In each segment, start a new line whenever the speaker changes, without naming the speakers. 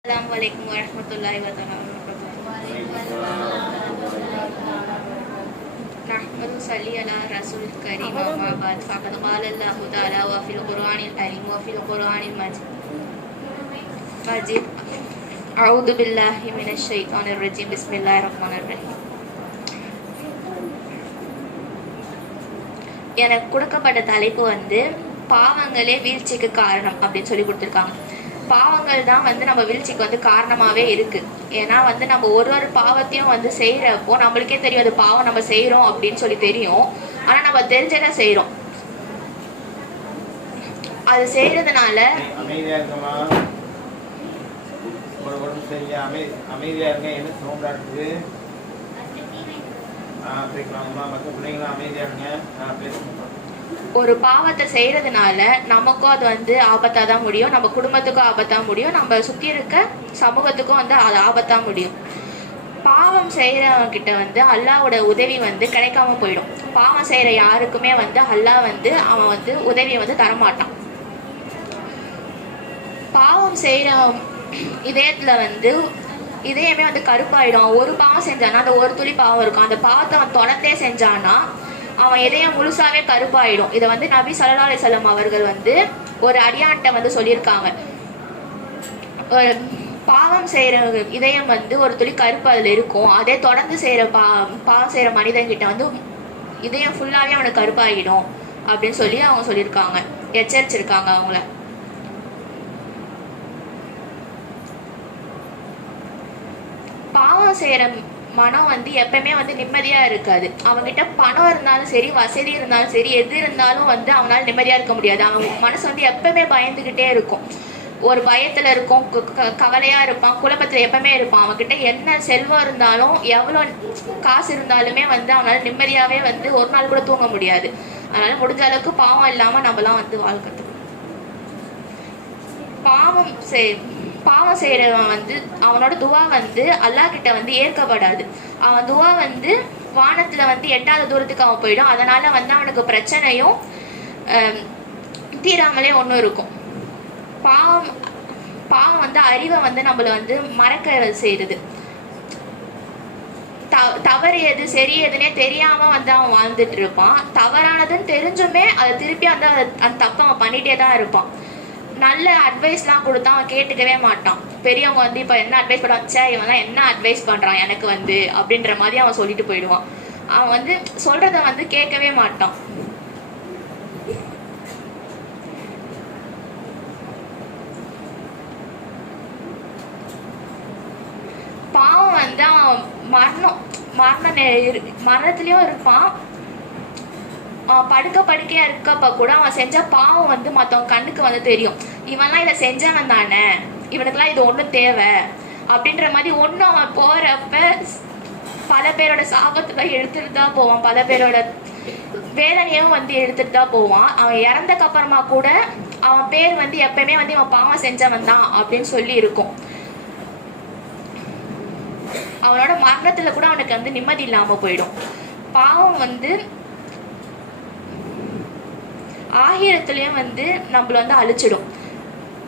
Assalamualaikum warahmatullahi wabarakatuh. نحمد صلي على رسول الكريم أما بعد فقد قال الله تعالى وفي القرآن الكريم وفي القرآن المجيد مجيد أعوذ بالله من الشيطان الرجيم بسم الله الرحمن الرحيم எனக்கு கொடுக்கப்பட்ட தலைப்பு வந்து பாவங்களே வீழ்ச்சிக்கு காரணம் அப்படின்னு சொல்லி கொடுத்துருக்காங்க பாவங்கள் தான் வந்து நம்ம வீழ்ச்சிக்கு வந்து காரணமாகவே இருக்கு. ஏன்னா வந்து நம்ம ஒரு ஒரு பாவத்தையும் வந்து செய்கிறப்போ நம்மளுக்கே தெரியும் அது பாவம் நம்ம செய்கிறோம் அப்படின்னு சொல்லி தெரியும். ஆனால் நம்ம தெரிஞ்சதை செய்கிறோம் அது செய்கிறதுனால
அமைதியா இருங்க என்ன சவுண்டா இருக்குது? ஆ மற்ற பிள்ளைங்களாம் அமைதியா இருங்க. ஆ
ஒரு பாவத்தை செய்யறதுனால நமக்கும் அது வந்து ஆபத்தாக தான் முடியும். நம்ம குடும்பத்துக்கும் ஆபத்தாக முடியும். நம்ம சுற்றி இருக்க சமூகத்துக்கும் வந்து அது ஆபத்தா முடியும். பாவம் செய்யறவங்க கிட்ட வந்து அல்லாவோட உதவி வந்து கிடைக்காம போயிடும். பாவம் செய்யற யாருக்குமே வந்து அல்லாஹ் வந்து அவன் வந்து உதவியை வந்து தரமாட்டான். பாவம் செய்கிற இதயத்துல வந்து இதயமே வந்து கருப்பாயிடும். ஒரு பாவம் செஞ்சானா அந்த ஒரு துளி பாவம் இருக்கும். அந்த பாவத்தை அவன் தொடர்ந்தே செஞ்சானா அவன் இதயம் முழுசாவே கருப்பாயிடும். இதை வந்து நபி சல்லா அலைஹி அவர்கள் வந்து ஒரு அடியான்ட்ட வந்து சொல்லியிருக்காங்க. ஒரு பாவம் செய்யற இதயம் வந்து ஒரு துளி கருப்பு அதுல இருக்கும். அதே தொடர்ந்து செய்யற பா பாவம் செய்யற மனிதன்கிட்ட வந்து இதயம் ஃபுல்லாவே அவனுக்கு கருப்பாகிடும் அப்படின்னு சொல்லி அவங்க சொல்லியிருக்காங்க. எச்சரிச்சிருக்காங்க அவங்கள. பாவம் செய்யற மனம் வந்து எப்பவுமே வந்து நிம்மதியா இருக்காது. அவன்கிட்ட பணம் இருந்தாலும் சரி வசதி இருந்தாலும் சரி எது இருந்தாலும் வந்து அவனால நிம்மதியா இருக்க முடியாது. அவன் மனசு வந்து எப்பவுமே பயந்துகிட்டே இருக்கும். ஒரு பயத்துல இருக்கும் கு- க- கவலையா இருப்பான் குழப்பத்துல எப்பவுமே இருப்பான். அவன்கிட்ட என்ன செல்வம் இருந்தாலும் எவ்வளவு காசு இருந்தாலுமே வந்து அவனால நிம்மதியாவே வந்து ஒரு நாள் கூட தூங்க முடியாது. அதனால முடிஞ்ச அளவுக்கு பாவம் இல்லாம நம்மலாம் வந்து வாழ்க்கை பாவம் செய் பாவம் செய்கிறவன் வந்து அவனோட துவா வந்து அல்லாஹ் கிட்ட வந்து ஏற்கப்படாது. அவன் துவா வந்து வானத்துல வந்து எட்டாத தூரத்துக்கு அவன் போயிடும். அதனால வந்து அவனுக்கு பிரச்சனையும் தீராமலே ஒன்றும் இருக்கும். பாவம் பாவம் வந்து அறிவை வந்து நம்மள வந்து மறக்க செய்யுது. த- தவறு எது சரி எதுனே தெரியாம வந்து அவன் வாழ்ந்துட்டு இருப்பான். தவறானதுன்னு தெரிஞ்சுமே அதை திருப்பி வந்து அதை- அந்த தப்பை அவன் பண்ணிட்டே தான் இருப்பான். நல்ல அட்வைஸ்லாம் கொடுத்தா அவன் கேட்டுக்கவே மாட்டான். பெரியவங்க வந்து இப்போ என்ன அட்வைஸ் பண்ண வச்சா? இவன் தான் என்ன அட்வைஸ் பண்ணுறான் எனக்கு வந்து? அப்படின்ற மாதிரி அவன் சொல்லிட்டு போயிடுவான். அவன் வந்து சொல்கிறத வந்து கேட்கவே மாட்டான். பாவம் வந்து அவன் மரணம் மரண நே- இரு- மரணத்துலயும் இருப்பான். அவன் படுக்க படுக்கையா இருக்கப்ப கூட அவன் செஞ்ச பாவம் வந்து மத்தவங்க கண்ணுக்கு வந்து தெரியும். இவன்லாம் இதை செஞ்சவன் தானே? இவனுக்குலாம் இது ஒன்றும் தேவை. அப்படின்ற மாதிரி ஒன்றும் அவன் போறப்ப பல பேரோட சாபத்துல எடுத்துட்டு தான் போவான். பல பேரோட வேதனையும் வந்து எடுத்துட்டு தான் போவான். அவன் இறந்தக்கு அப்புறமா கூட அவன் பேர் வந்து எப்பயுமே வந்து இவன் பாவம் செஞ்சவன் தான் அப்படின்னு சொல்லி இருக்கும். அவனோட மரணத்துல கூட அவனுக்கு வந்து நிம்மதி இல்லாம போயிடும். பாவம் வந்து ஆகிரத்துலயும் வந்து நம்மள வந்து அழிச்சிடும்.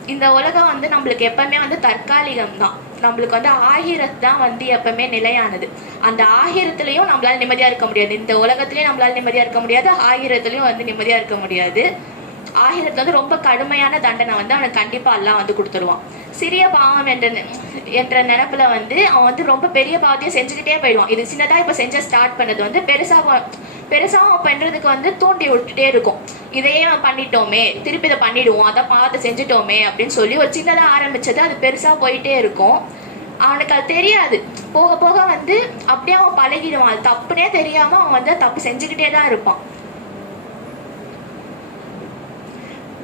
இந்த உலகம் வந்து நம்மளுக்கு எப்பவுமே வந்து தற்காலிகம் தான் நம்மளுக்கு வந்து ஆகிரத் தான் வந்து எப்பவுமே நிலையானது. அந்த ஆகிரத்துலயும் நம்மளால நிம்மதியா இருக்க முடியாது. இந்த உலகத்திலயும் நம்மளால நிம்மதியா இருக்க முடியாது. ஆகிரத்துலயும் வந்து நிம்மதியா இருக்க முடியாது. ஆகிரத்துல வந்து ரொம்ப கடுமையான தண்டனை வந்து அவனுக்கு கண்டிப்பா எல்லாம் வந்து கொடுத்துருவான். சிறிய பாவம் என்ற நெ- என்ற நினப்பில் வந்து அவன் வந்து ரொம்ப பெரிய பாவத்தையும் செஞ்சுக்கிட்டே போயிடுவான். இது சின்னதா இப்ப செஞ்ச ஸ்டார்ட் பண்ணது வந்து பெருசா பெருசாக அவன் பண்ணுறதுக்கு வந்து தூண்டி விட்டுட்டே இருக்கும். இதையே அவன் பண்ணிட்டோமே திருப்பி இதை பண்ணிடுவோம் அதை பாவத்தை செஞ்சுட்டோமே அப்படின்னு சொல்லி ஒரு சின்னதாக ஆரம்பிச்சது. அது பெருசாக போயிட்டே இருக்கும். அவனுக்கு அது தெரியாது. போக போக வந்து அப்படியே அவன் பழகிடுவான். அது தப்புனே தெரியாம அவன் வந்து தப்பு செஞ்சுக்கிட்டே தான் இருப்பான்.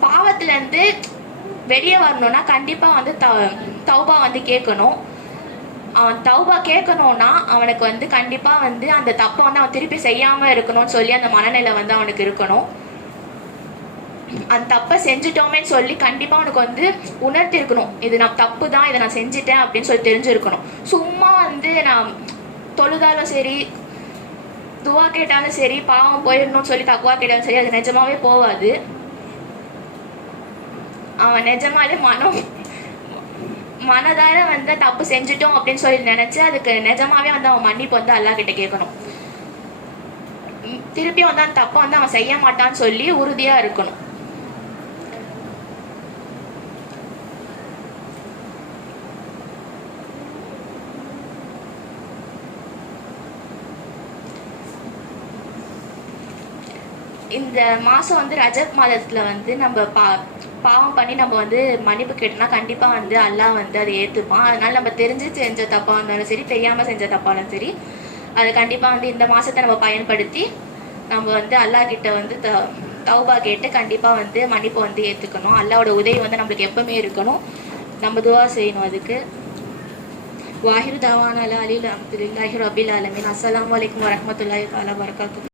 பாவத்துல இருந்து வெளியே வரணும்னா கண்டிப்பா வந்து த தௌபா வந்து கேட்கணும். அவன் தௌபா கேட்கணும்னா அவனுக்கு வந்து கண்டிப்பா வந்து அந்த தப்பை வந்து அவன் திருப்பி செய்யாம இருக்கணும்னு சொல்லி அந்த மனநிலை வந்து அவனுக்கு இருக்கணும். அந்த தப்பை செஞ்சுட்டோமேன்னு சொல்லி கண்டிப்பா அவனுக்கு வந்து உணர்த்தி இருக்கணும் இது நான் தப்பு தான் இதை நான் செஞ்சுட்டேன் அப்படின்னு சொல்லி தெரிஞ்சிருக்கணும். சும்மா வந்து நான் தொழுதாலும் சரி துவா கேட்டாலும் சரி பாவம் போயிடணும்னு சொல்லி தக்குவா கேட்டாலும் சரி அது நிஜமாவே போகாது. அவன் நிஜமாலே மனம் மனதார வந்து தப்பு செஞ்சுட்டோம் அப்படின்னு சொல்லி நினைச்சு அதுக்கு நிஜமாவே வந்து அவன் மன்னிப்பு வந்து அல்லா கிட்ட கேட்கணும். திருப்பியும் திருப்பி வந்து அந்த தப்பை வந்து அவன் செய்ய மாட்டான்னு சொல்லி உறுதியா இருக்கணும். இந்த மாதம் வந்து ரஜப் மாதத்தில் வந்து நம்ம பா பாவம் பண்ணி நம்ம வந்து மன்னிப்பு கேட்டோம்னா கண்டிப்பாக வந்து அல்லாஹ் வந்து அதை ஏற்றுப்பான் அதனால் நம்ம தெரிஞ்சு செஞ்ச தப்பாக இருந்தாலும் சரி தெரியாமல் செஞ்ச தப்பாலும் சரி அதை கண்டிப்பாக வந்து இந்த மாதத்தை நம்ம பயன்படுத்தி நம்ம வந்து அல்லாஹ் கிட்ட வந்து த தௌபா கேட்டு கண்டிப்பாக வந்து மன்னிப்பை வந்து ஏற்றுக்கணும் அல்லாவோட உதவி வந்து நம்மளுக்கு எப்பவுமே இருக்கணும். நம்ம துவா செய்யணும் அதுக்கு. வாஹிர் தவான் அலா அலி அப்துல்லாஹி ரபில் அலமின் அஸ்லாம் வலைக்கம் வரமத்துல்லாஹி தஆலா வரகாத்து